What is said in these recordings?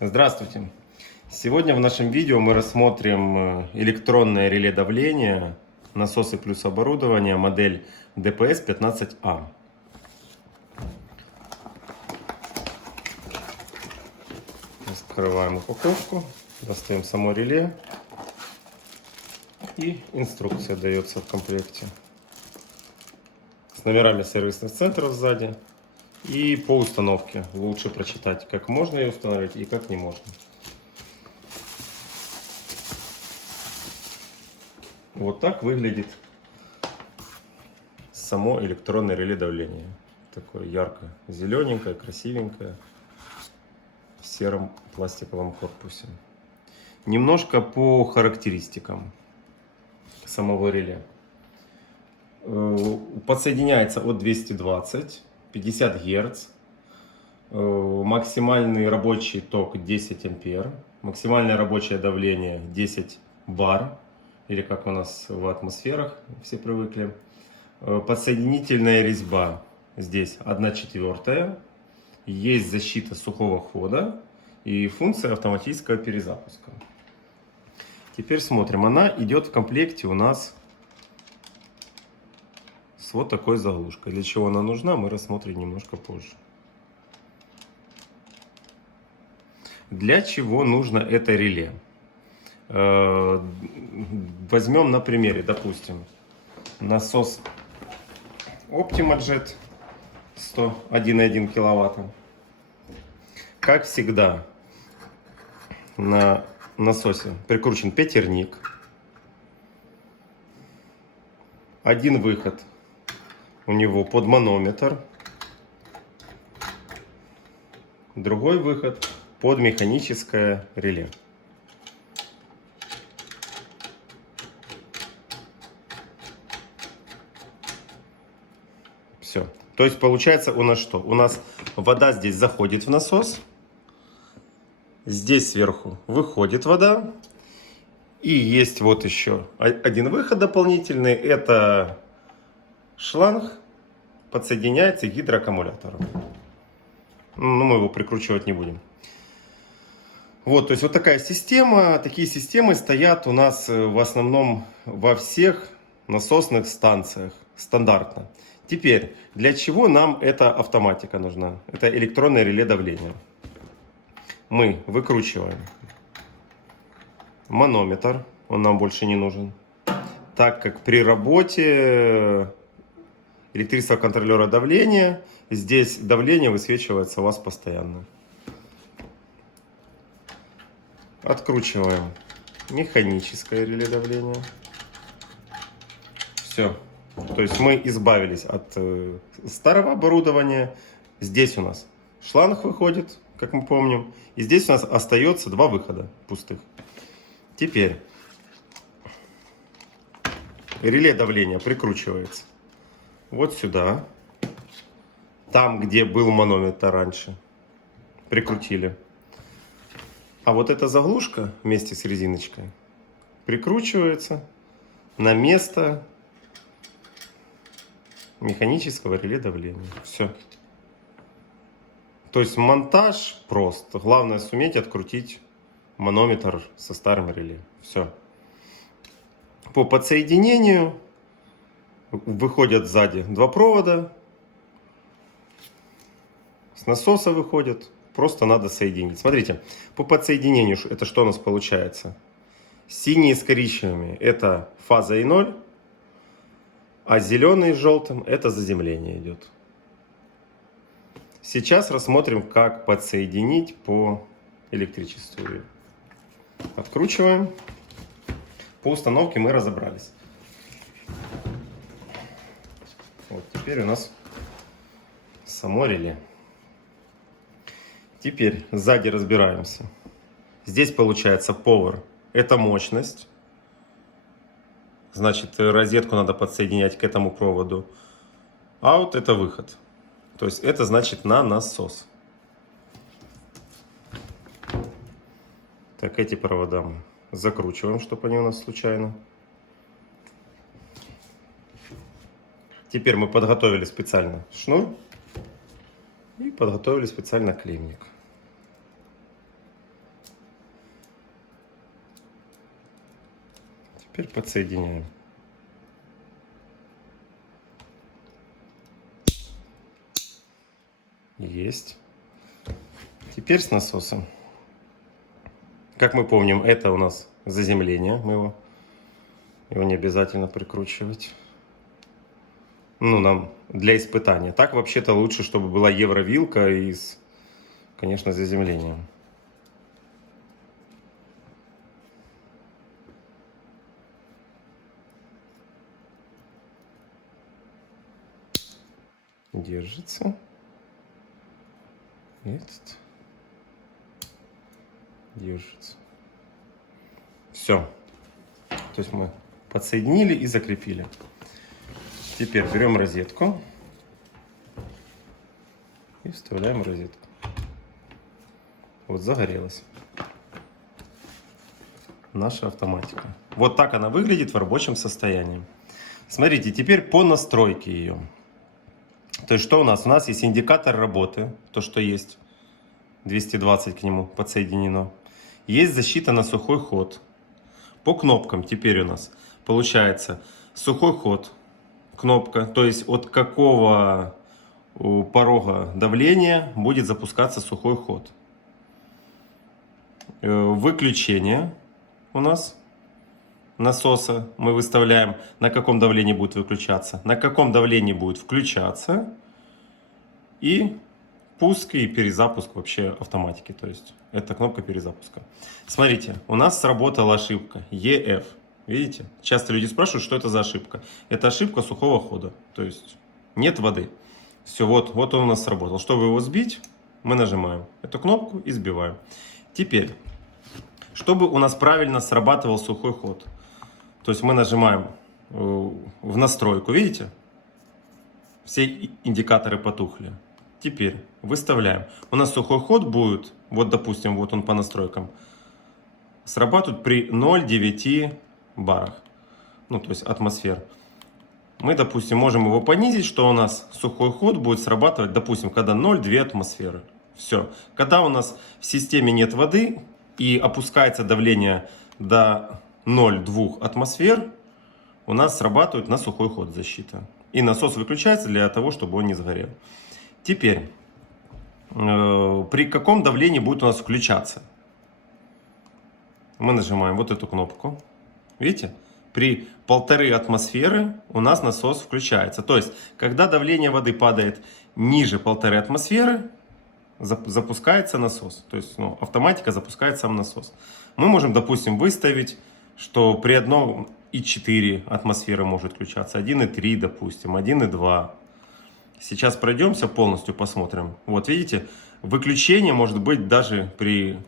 Здравствуйте! Сегодня в нашем видео мы рассмотрим электронное реле давления, насосы плюс оборудование, модель DPS 15A. Раскрываем упаковку, достаем само реле и инструкция дается в комплекте с номерами сервисных центров сзади. И по установке лучше прочитать, как можно ее установить и как не можно. Вот так выглядит само электронное реле давления. Такое ярко-зелененькое, красивенькое, в сером пластиковом корпусе. Немножко по характеристикам самого реле. Подсоединяется от 220, 50 Гц, максимальный рабочий ток 10 ампер, максимальное рабочее давление 10 бар, или как у нас в атмосферах все привыкли. Подсоединительная резьба здесь 1/4, есть защита сухого хода и функция автоматического перезапуска. Теперь смотрим, она идет в комплекте у нас с вот такой заглушкой. Для чего она нужна, мы рассмотрим немножко позже. Для чего нужно это реле? Возьмем на примере, допустим, насос OptimaJet 101,1 киловатта. Как всегда, на насосе прикручен пятерник. Один выход у него под манометр, другой выход под механическое реле. Все. То есть получается у нас что? У нас вода здесь заходит в насос, здесь сверху выходит вода, и есть вот еще один выход дополнительный, это шланг подсоединяется к гидроаккумулятору. Но мы его прикручивать не будем. Вот, то есть вот такая система. Такие системы стоят у нас в основном во всех насосных станциях стандартно. Теперь, для чего нам эта автоматика нужна? Это электронное реле давления. Мы выкручиваем манометр, он нам больше не нужен, так как при работе электрического контролера давления здесь давление высвечивается у вас постоянно. Откручиваем механическое реле давления. Все. То есть мы избавились от старого оборудования. Здесь у нас шланг выходит, как мы помним. И здесь у нас остается два выхода пустых. Теперь реле давления прикручивается вот сюда. Там, где был манометр раньше, прикрутили. А вот эта заглушка вместе с резиночкой прикручивается на место механического реле давления. Все. То есть монтаж прост. Главное суметь открутить манометр со старым реле. Все. По подсоединению выходят сзади два провода. С насоса выходят. Просто надо соединить. Смотрите, по подсоединению это что у нас получается? Синие с коричневыми это фаза и 0. А зеленый с желтым это заземление идет. Сейчас рассмотрим, как подсоединить по электричеству. Откручиваем. По установке мы разобрались. Вот теперь у нас само реле. Теперь сзади разбираемся. Здесь получается power. Это мощность. Значит, розетку надо подсоединять к этому проводу. Out это выход. То есть это значит на насос. Так, эти провода мы закручиваем, чтобы они у нас случайно. Теперь мы подготовили специально шнур. И подготовили специально клеммник. Теперь подсоединяем. Есть. Теперь с насосом. Как мы помним, это у нас заземление. Его не обязательно прикручивать. Ну, нам для испытания. Так вообще-то лучше, чтобы была евровилка и с, конечно, заземлением. Держится. Этот. Держится. Все. То есть мы подсоединили и закрепили. Теперь берем розетку и вставляем розетку. Вот загорелась наша автоматика. Вот так она выглядит в рабочем состоянии. Смотрите, теперь по настройке ее. То есть что у нас? У нас есть индикатор работы, то что есть, 220 к нему подсоединено. Есть защита на сухой ход. По кнопкам теперь у нас получается сухой ход, кнопка, то есть от какого порога давления будет запускаться сухой ход. Выключение у нас насоса мы выставляем, на каком давлении будет выключаться, на каком давлении будет включаться, и пуск и перезапуск вообще автоматики, то есть это кнопка перезапуска. Смотрите, у нас сработала ошибка EF, видите? Часто люди спрашивают, что это за ошибка. Это ошибка сухого хода, то есть нет воды. Все, вот он у нас сработал. Чтобы его сбить, мы нажимаем эту кнопку и сбиваем. Теперь, чтобы у нас правильно срабатывал сухой ход, то есть мы нажимаем в настройку, видите? Все индикаторы потухли. Теперь выставляем. У нас сухой ход будет, вот допустим, вот он по настройкам, срабатывает при 0,9 барах, ну то есть атмосфер. Мы, допустим, можем его понизить, что у нас сухой ход будет срабатывать, допустим, когда 0,2 атмосферы. Все. Когда у нас в системе нет воды и опускается давление до 0,2 атмосфер, у нас срабатывает на сухой ход защита. И насос выключается для того, чтобы он не сгорел. Теперь, при каком давлении будет у нас включаться? Мы нажимаем вот эту кнопку. Видите? При 1,5 атмосферы у нас насос включается. То есть, когда давление воды падает ниже 1,5 атмосферы, запускается насос. То есть, автоматика запускает сам насос. Мы можем, допустим, выставить, что при 1,4 атмосферы может включаться, 1,3, допустим, 1,2. Сейчас пройдемся полностью, посмотрим. Вот видите, выключение может быть даже при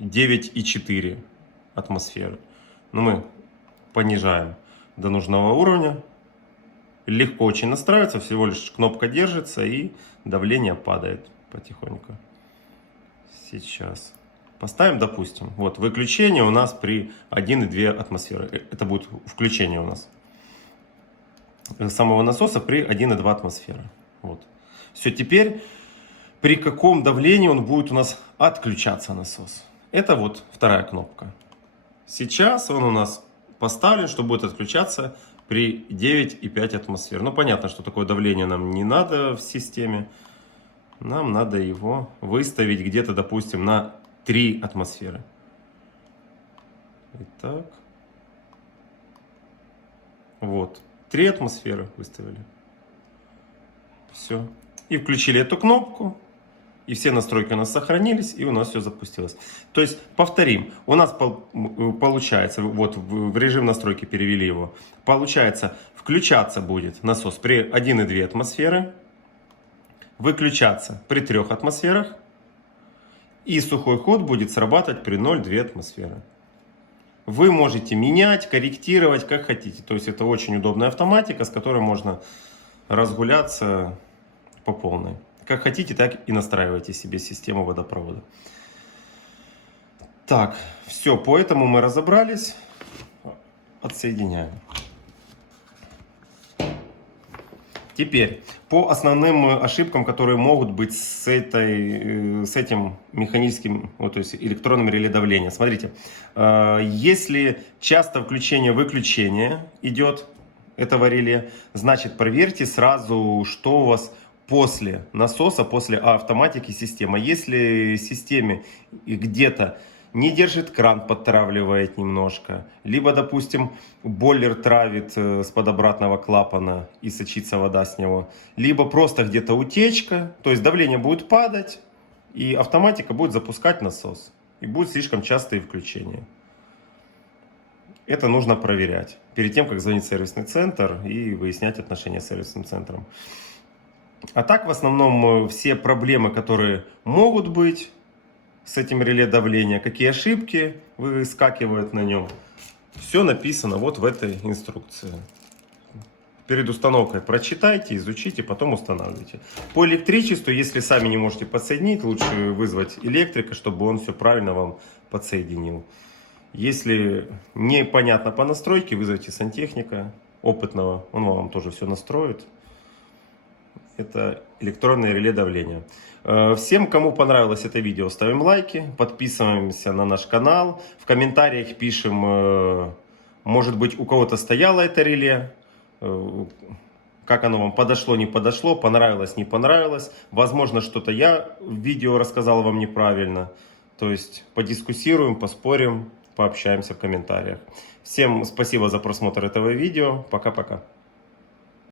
9,4 атмосферы. Но мы понижаем до нужного уровня. Легко очень настраивается, всего лишь кнопка держится и давление падает потихоньку. Сейчас поставим, допустим, вот выключение у нас при 1,2 атмосферы. Это будет включение у нас самого насоса при 1,2 атмосферы. Вот. Все, теперь при каком давлении он будет у нас отключаться насос? Это вот вторая кнопка. Сейчас он у нас поставлен, что будет отключаться при 9,5 атмосфер. Ну, понятно, что такое давление нам не надо в системе. Нам надо его выставить где-то, допустим, на 3 атмосферы. Итак. Вот. 3 атмосферы выставили. Все. И включили эту кнопку. И все настройки у нас сохранились, и у нас все запустилось. То есть, повторим, у нас получается, вот в режим настройки перевели его, получается, включаться будет насос при 1,2 атмосферы, выключаться при 3 атмосферах, и сухой ход будет срабатывать при 0,2 атмосферы. Вы можете менять, корректировать, как хотите. То есть, это очень удобная автоматика, с которой можно разгуляться по полной. Как хотите, так и настраивайте себе систему водопровода. Так, все, по этому мы— отсоединяем. Теперь, по основным ошибкам, которые могут быть с этим механическим, вот, то есть электронным реле давления. Смотрите, если часто включение-выключение идет этого реле, значит проверьте сразу, что у вас после насоса, после автоматики система. Если в системе где-то не держит кран, подтравливает немножко, либо, допустим, бойлер травит с подобратного клапана и сочится вода с него, либо просто где-то утечка, то есть давление будет падать, и автоматика будет запускать насос, и будет слишком частые включения. Это нужно проверять перед тем, как звонить в сервисный центр и выяснять отношения с сервисным центром. А так, в основном, все проблемы, которые могут быть с этим реле давления, какие ошибки выскакивают на нем, все написано вот в этой инструкции. Перед установкой прочитайте, изучите, потом устанавливайте. По электричеству, если сами не можете подсоединить, лучше вызвать электрика, чтобы он все правильно вам подсоединил. Если непонятно по настройке, вызовите сантехника опытного, он вам тоже все настроит. Это электронное реле давления. Всем, кому понравилось это видео, ставим лайки, подписываемся на наш канал. В комментариях пишем, может быть, у кого-то стояло это реле, как оно вам подошло, не подошло, понравилось, не понравилось. Возможно, что-то я в видео рассказал вам неправильно. То есть подискуссируем, поспорим, пообщаемся в комментариях. Всем спасибо за просмотр этого видео. Пока-пока.